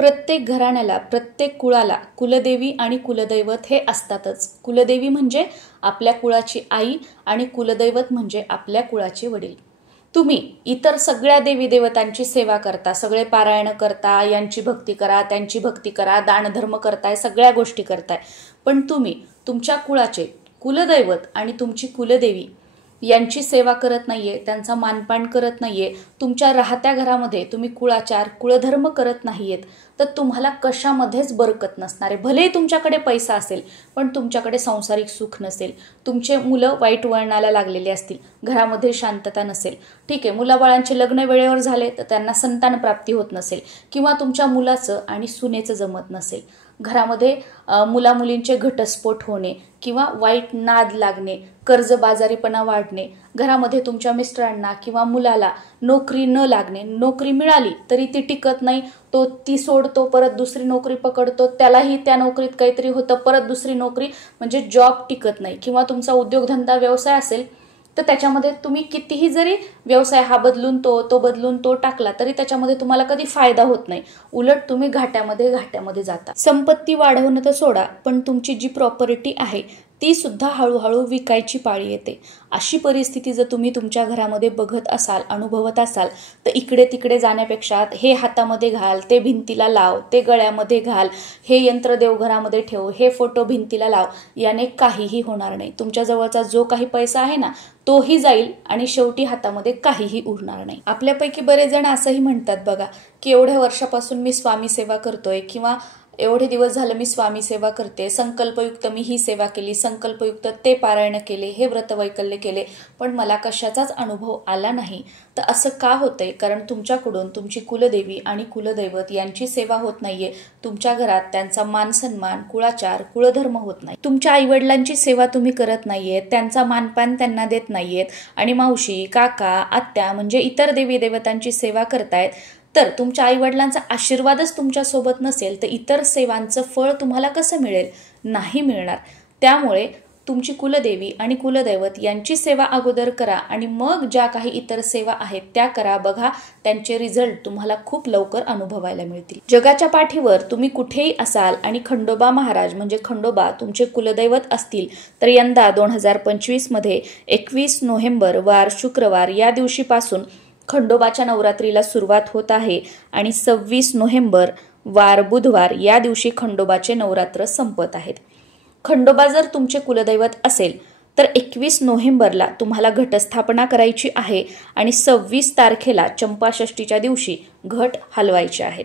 प्रत्येक घराण्याला, प्रत्येक कुळाला कुलदेवी आणि कुलदैवत हे असतातच. कुलदेवी म्हणजे आपल्या कुळाची आई आणि कुलदैवत म्हणजे आपल्या कुळाचे वडील. तुम्ही इतर सगळ्या देवी देवतांची सेवा करता, सगळे पारायण करता, यांची भक्ती करा, त्यांची भक्ती करा, दानधर्म करताय, सगळ्या गोष्टी करताय. पण तुम्ही तुमच्या कुळाचे कुलदैवत आणि तुमची कुलदेवी यांची सेवा करत नाहीये, त्यांचा मानपान करत नाहीये, तुमच्या राहत्या घरामध्ये तुम्ही कुळाचार कुळधर्म करत नाहीयेत, तर तुम्हाला कशामध्येच बरकत नसणार आहे. भलेही तुमच्याकडे पैसा असेल पण तुमच्याकडे सांसारिक सुख नसेल, तुमचे मुलं वाईट वळणाला लागलेले असतील, घरामध्ये शांतता नसेल. ठीक आहे, मुलाबाळांचे लग्न वेळेवर झाले तर त्यांना संतान प्राप्ती होत नसेल, किंवा तुमच्या मुलाचं आणि सुनेचं जमत नसेल, घरामध्ये मुलामुलींचे घटस्फोट होणे किंवा वाईट नाद लागणे, कर्जबाजारीपणा वाढणे, घरामध्ये तुमच्या मिस्टरांना किंवा मुलाला नोकरी न लागणे, नोकरी मिळाली तरी ती टिकत नाही, तो ती सोडतो, परत दुसरी नोकरी पकडतो, त्यालाही त्या नोकरीत काहीतरी होतं, परत दुसरी नोकरी, म्हणजे जॉब टिकत नाही. किंवा तुमचा उद्योगधंदा व्यवसाय असेल तर त्याच्यामध्ये तुम्ही कितीही जरी व्यवसाय हा बदलून तो बदलून तो टाकला तरी त्याच्यामध्ये तुम्हाला कधी फायदा होत नाही, उलट तुम्ही घाट्यामध्ये जाता. संपत्ती वाढवणं तर सोडा, पण तुमची जी प्रॉपर्टी आहे ती सुद्धा हळूहळू विकायची पाळी येते. अशी परिस्थिती जर तुम्ही तुमच्या घरामध्ये बघत असाल, अनुभवत असाल, तर इकडे तिकडे जाण्यापेक्षा हे हातामध्ये घाल, ते भिंतीला लाव, ते गळ्यामध्ये घाल, हे यंत्र देवघरामध्ये ठेव, हे फोटो भिंतीला लाव, याने काहीही होणार नाही. तुमच्या जवळचा जो काही पैसा आहे ना तोही जाईल आणि शेवटी हातामध्ये काहीही उरणार नाही. आपल्यापैकी बरेच जण असंही म्हणतात बघा की एवढ्या वर्षापासून मी स्वामी सेवा करतोय, किंवा एवढे दिवस झालं मी स्वामी सेवा करते, संकल्पयुक्त मी ही सेवा केली, संकल्पयुक्त ते पारायण केले, हे व्रतवैकल्य केले, पण मला कशाचाच अनुभव आला नाही. तर असं का होतंय? कारण तुमच्याकडून तुमची कुलदेवी आणि कुलदैवत यांची सेवा होत नाहीये, तुमच्या घरात त्यांचा मान सन्मान, कुळाचार कुळधर्म होत नाही, तुमच्या आईवडिलांची सेवा तुम्ही करत नाहीयेत, त्यांचा मानपान त्यांना देत नाहीयेत, आणि मावशी, काका, आत्या म्हणजे इतर देवी देवतांची सेवा करतायत, तर तुमच्या आईवडिलांचा आशीर्वादच तुमच्यासोबत नसेल तर इतर सेवांचं फळ तुम्हाला कसं मिळेल? नाही मिळणार. त्यामुळे तुमची कुलदेवी आणि कुलदैवत यांची सेवा अगोदर करा आणि मग ज्या काही इतर सेवा आहेत त्या करा. बघा, त्यांचे रिझल्ट तुम्हाला खूप लवकर अनुभवायला मिळतील. जगाच्या पाठीवर तुम्ही कुठेही असाल आणि खंडोबा महाराज म्हणजे खंडोबा तुमचे कुलदैवत असतील, तर यंदा 2025 मध्ये 21 नोव्हेंबर वार शुक्रवार या दिवशीपासून खंडोबाच्या नवरात्रीला सुरुवात होत आहे आणि 26 नोव्हेंबर वार बुधवार या दिवशी खंडोबाचे नवरात्र संपत आहेत. खंडोबा जर तुमचे कुलदैवत असेल तर 21 नोव्हेंबरला तुम्हाला घटस्थापना करायची आहे आणि 26 तारखेला चंपाषष्ठीच्या दिवशी घट हलवायचे आहेत.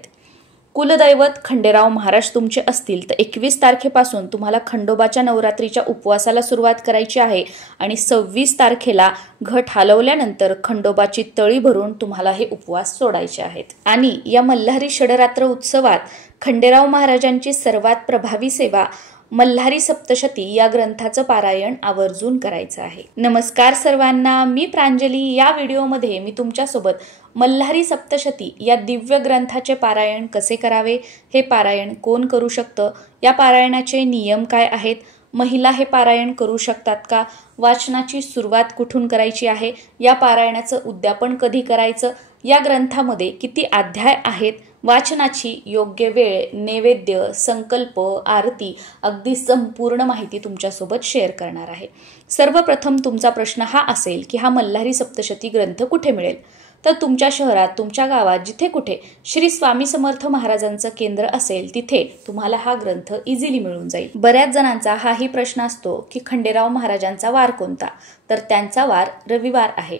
कुलदैवत खंडेराव महाराज तुमचे असतील तर 21 तारखेपासून तुम्हाला खंडोबाच्या नवरात्रीच्या उपवासाला सुरुवात करायची आहे आणि 26 तारखेला घट हलवल्यानंतर खंडोबाची तळी भरून तुम्हाला हे उपवास सोडायचे आहेत. आणि या मल्हारी षडरात्र उत्सवात खंडेराव महाराजांची सर्वात प्रभावी सेवा मल्हारी सप्तशती या ग्रंथाचं पारायण आवर्जून करायचं आहे. नमस्कार सर्वांना, मी प्रांजली. या व्हिडिओमध्ये मी तुमच्यासोबत मल्हारी सप्तशती या दिव्य ग्रंथाचे पारायण कसे करावे, हे पारायण कोण करू शकतं, या पारायणाचे नियम काय आहेत, महिला हे पारायण करू शकतात का, वाचनाची सुरुवात कुठून करायची आहे, या पारायणाचं उद्यापन कधी करायचं, या ग्रंथामध्ये किती अध्याय आहेत, वाचनाची योग्य वेळ, नैवेद्य, संकल्प, आरती, अगदी संपूर्ण माहिती तुमच्यासोबत शेअर करणार आहे. सर्वप्रथम तुमचा प्रश्न हा असेल की हा मल्हारी सप्तशती ग्रंथ कुठे मिळेल? तर तुमच्या शहरात, तुमच्या गावात जिथे कुठे श्री स्वामी समर्थ महाराजांचं केंद्र असेल तिथे तुम्हाला हा ग्रंथ इझिली मिळून जाईल. बऱ्याच जणांचा हाही प्रश्न असतो की खंडेराव महाराजांचा वार कोणता? तर त्यांचा वार रविवार आहे.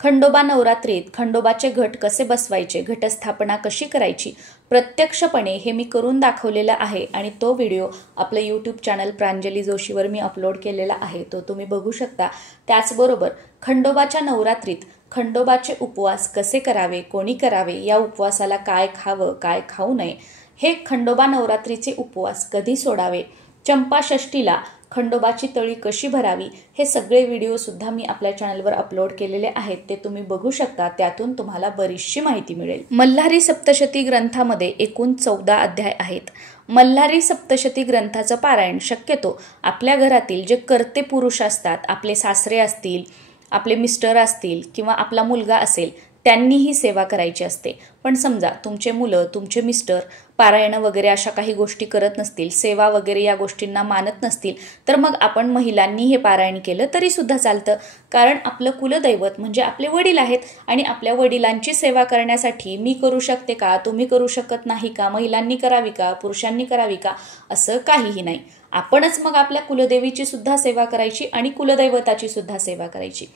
खंडोबा नवरात्रीत खंडोबाचे घट कसे बसवायचे, घटस्थापना कशी करायची, प्रत्यक्षपणे हे मी करून दाखवलेला आहे आणि तो व्हिडिओ आपलं यूट्यूब चॅनल प्रांजली जोशीवर मी अपलोड केलेला आहे, तो तुम्ही बघू शकता. त्याचबरोबर खंडोबाच्या नवरात्रीत खंडोबाचे उपवास कसे करावे, कोणी करावे, या उपवासाला काय खावं, काय खाऊ नये, हे खंडोबा नवरात्रीचे उपवास कधी सोडावे, चंपाषष्ठीला खंडोबाची तळी कशी भरावी, हे सगळे व्हिडिओ सुद्धा मी आपल्या चॅनलवर अपलोड केलेले आहेत, ते तुम्ही बघू शकता. त्यातून तुम्हाला बरीचशी माहिती मिळेल. मल्हारी सप्तशती ग्रंथामध्ये एकूण 14 अध्याय आहेत. मल्हारी सप्तशती ग्रंथाचं पारायण शक्यतो आपल्या घरातील जे कर्ते पुरुष असतात, आपले सासरे असतील, आपले मिस्टर असतील किंवा आपला मुलगा असेल, त्यांनीही सेवा करायची असते. पण समजा तुमचे मुलं, तुमचे मिस्टर पारायणं वगैरे अशा काही गोष्टी करत नसतील, सेवा वगैरे या गोष्टींना मानत नसतील, तर मग आपण महिलांनी हे पारायण केलं तरी सुद्धा चालतं. कारण आपलं कुलदैवत म्हणजे आपले वडील आहेत आणि आपल्या वडिलांची सेवा करण्यासाठी मी करू शकते का, तुम्ही करू शकत नाही का, महिलांनी करावी का, पुरुषांनी करावी का, असं काहीही नाही. आपणच मग आपल्या कुलदेवीची सुद्धा सेवा करायची आणि कुलदैवताची सुद्धा सेवा करायची.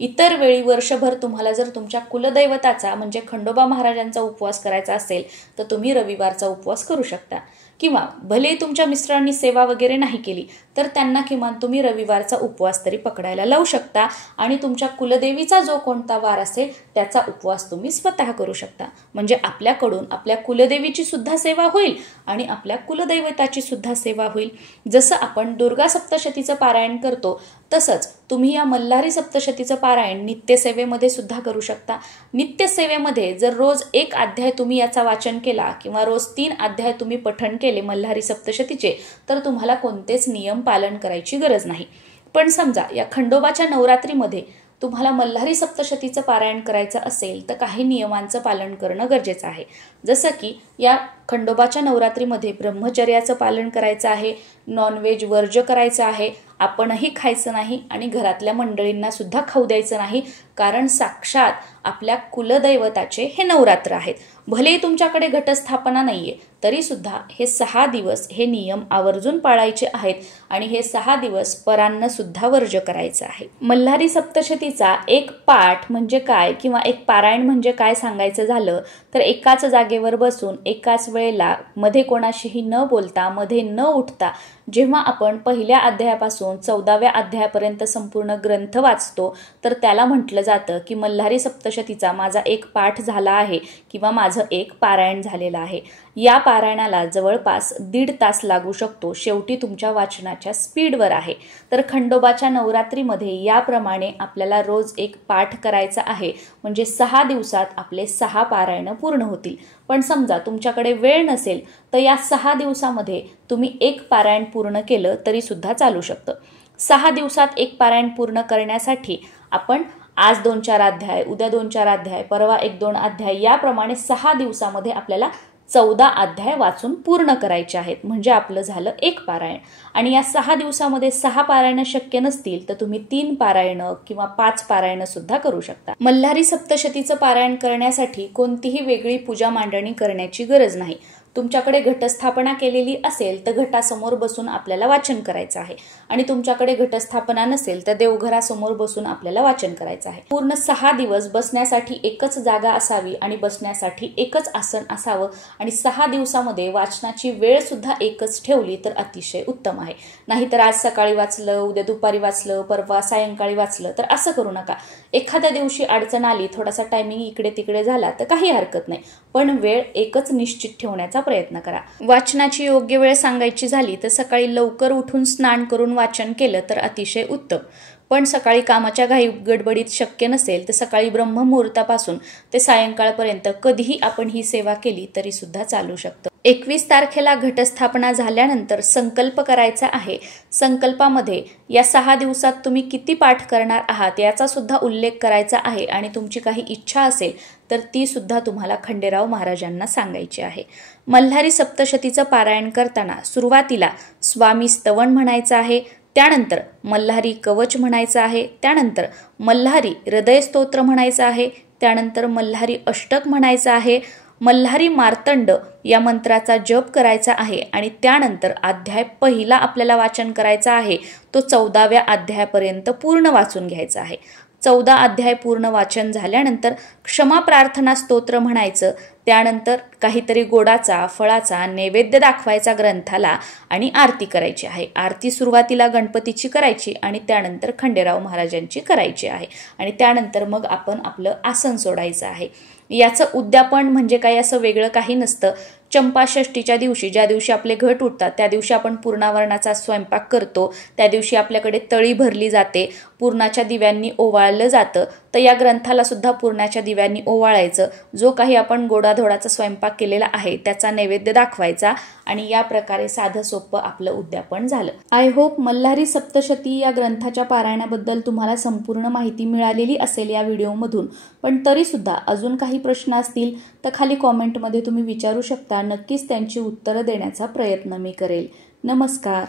इतर वेळी वर्षभर तुम्हाला जर तुमच्या कुलदैवताचा म्हणजे खंडोबा महाराजांचा उपवास करायचा असेल तर तुम्ही रविवारचा उपवास करू शकता. किंवा भले तुमच्या मिस्टरांनी सेवा वगैरे नाही केली तर त्यांना किमान तुम्ही रविवारचा उपवास तरी पकडायला लावू शकता आणि तुमच्या कुलदेवीचा जो कोणता वार असेल त्याचा उपवास तुम्ही स्वतः करू शकता. म्हणजे आपल्याकडून आपल्या कुलदेवीची सुद्धा सेवा होईल आणि आपल्या कुलदैवताची सुद्धा सेवा होईल. जसं आपण दुर्गा सप्तशतीचं पारायण करतो तसंच तुम्ही या मल्हारी सप्तशतीचं पारायण नित्यसेवेमध्ये सुद्धा करू शकता. नित्यसेवेमध्ये जर रोज 1 अध्याय तुम्ही याचा वाचन केला किंवा रोज 3 अध्याय तुम्ही पठण केले मल्हारी सप्तशतीचे तर तुम्हाला कोणतेच नियम पालन करायची गरज नाही. पण समजा या खंडोबाच्या नवरात्रीमध्ये तुम्हाला मल्हारी सप्तशतीचं पारायण करायचं असेल तर काही नियमांचं पालन करणं गरजेचं आहे. जसं की या खंडोबाच्या नवरात्रीमध्ये ब्रह्मचर्याचं पालन करायचं आहे, नॉनव्हेज वर्ज्य करायचं आहे, आपणही खायचं नाही आणि घरातल्या मंडळींना सुद्धा खाऊ द्यायचं नाही. कारण साक्षात आपल्या कुलदैवताचे हे नवरात्र आहेत. भले तुमच्याकडे घटस्थापना नाहीये तरी सुद्धा हे 6 दिवस हे नियम आवर्जून पाळायचे आहेत आणि हे 6 दिवस परान्न सुद्धा वर्ज्य करायचं आहे. मल्हारी सप्तशतीचा एक पाठ म्हणजे काय किंवा एक पारायण म्हणजे काय सांगायचं झालं तर एकाच जागेवर बसून एकाच वेळेला मध्ये कोणाशीही न बोलता मध्ये न उठता जेव्हा आपण पहिल्या अध्यायापासून 14व्या अध्यायापर्यंत संपूर्ण ग्रंथ वाचतो तर त्याला म्हटलं जातं की मल्हारी सप्तशतीचा माझा एक पाठ झाला आहे किंवा माझं एक पारायण झालेलं आहे. या पारायणाला जवळपास 1.5 तास लागू शकतो. शेवटी तुमच्या वाचनाच्या स्पीडवर आहे. तर खंडोबाच्या नवरात्रीमध्ये याप्रमाणे आपल्याला रोज एक पाठ करायचा आहे म्हणजे 6 दिवसात आपले 6 पारायणं पूर्ण होतील. पण समजा तुमच्याकडे वेळ नसेल तर या 6 दिवसामध्ये तुम्ही एक पारायण पूर्ण केलं तरी सुद्धा चालू शकतं. 6 दिवसात एक पारायण पूर्ण करण्यासाठी आपण आज 2-4 अध्याय, उद्या 2-4 अध्याय, परवा 1-2 अध्याय याप्रमाणे 6 दिवसामध्ये आपल्याला 14 अध्याय वाचून पूर्ण करायचे आहेत. म्हणजे आपलं झालं एक पारायण. आणि या 6 दिवसामध्ये 6 पारायणं शक्य नसतील तर तुम्ही 3 पारायणं किंवा 5 पारायणं सुद्धा करू शकता. मल्हारी सप्तशतीचं पारायण करण्यासाठी कोणतीही वेगळी पूजा मांडणी करण्याची गरज नाही. तुमच्याकडे घटस्थापना केलेली असेल तर घटासमोर बसून आपल्याला वाचन करायचं आहे आणि तुमच्याकडे घटस्थापना नसेल तर देवघरासमोर बसून आपल्याला वाचन करायचं आहे. पूर्ण 6 दिवस बसण्यासाठी एकच जागा असावी आणि बसण्यासाठी एकच आसन असावं आणि 6 दिवसामध्ये वाचनाची वेळ सुद्धा एकच ठेवली तर अतिशय उत्तम आहे. नाहीतर आज सकाळी वाचलं, उद्या दुपारी वाचलं, परवा सायंकाळी वाचलं तर असं करू नका. एखाद्या दिवशी अडचण आली, थोडासा टायमिंग इकडे तिकडे झाला तर काही हरकत नाही, पण वेळ एकच निश्चित ठेवण्याचा प्रयत्न करा. वाचनाची योग्य वेळ सांगायची झाली तर सकाळी लवकर उठून स्नान करून वाचन केलं तर अतिशय उत्तम. पण सकाळी कामाच्या घाई गडबडीत शक्य नसेल तर सकाळी ब्रह्ममुहूर्तापासून ते सायंकाळपर्यंत कधीही आपण ही सेवा केली तरी सुद्धा चालू शकतं. 21 तारखेला घटस्थापना झाल्यानंतर संकल्प करायचा आहे. संकल्पामध्ये या 6 दिवसात तुम्ही किती पाठ करणार आहात याचा सुद्धा उल्लेख करायचा आहे आणि तुमची काही इच्छा असेल तर ती सुद्धा तुम्हाला खंडेराव महाराजांना सांगायची आहे. मल्हारी सप्तशतीचं पारायण करताना सुरुवातीला स्वामी स्तवन म्हणायचं आहे, त्यानंतर मल्हारी कवच म्हणायचं आहे, त्यानंतर मल्हारी हृदय स्तोत्र म्हणायचं आहे, त्यानंतर मल्हारी अष्टक म्हणायचं आहे, मल्हारी मार्तंड या मंत्राचा जप करायचा आहे आणि त्यानंतर अध्याय पहिला आपल्याला वाचन करायचा आहे. तो 14व्या अध्यायापर्यंत पूर्ण वाचून घ्यायचा आहे. 14 अध्याय पूर्ण वाचन झाल्यानंतर क्षमा प्रार्थना स्तोत्र म्हणायचं, त्यानंतर काहीतरी गोडाचा फळाचा नैवेद्य दाखवायचा ग्रंथाला आणि आरती करायची आहे. आरती सुरुवातीला गणपतीची करायची आणि त्यानंतर खंडेराव महाराजांची करायची आहे आणि त्यानंतर मग आपण आपलं आसन सोडायचं आहे. याचं उद्यापन म्हणजे काही असं वेगळं काही नसतं. चंपाषष्ठीच्या दिवशी, ज्या दिवशी आपले घट उठतात त्या दिवशी आपण पूर्णावरणाचा स्वयंपाक करतो. त्या दिवशी आपल्याकडे तळी भरली जाते. पुरणाच्या दिव्यांनी ओवाळलं जातं, तर या ग्रंथाला सुद्धा पुरणाच्या दिव्यांनी ओवाळायचं. जो काही आपण गोडाधोडाचा स्वयंपाक केलेला आहे त्याचा नैवेद्य दाखवायचा आणि या प्रकारे साधं सोपं आपलं उद्यापन झालं. आय होप मल्हारी सप्तशती या ग्रंथाच्या पारायणाबद्दल तुम्हाला संपूर्ण माहिती मिळालेली असेल या व्हिडिओमधून. पण तरी सुद्धा अजून काही प्रश्न असतील तर खाली कॉमेंटमध्ये तुम्ही विचारू शकता. नक्कीच त्यांची उत्तरं देण्याचा प्रयत्न मी करेल. नमस्कार.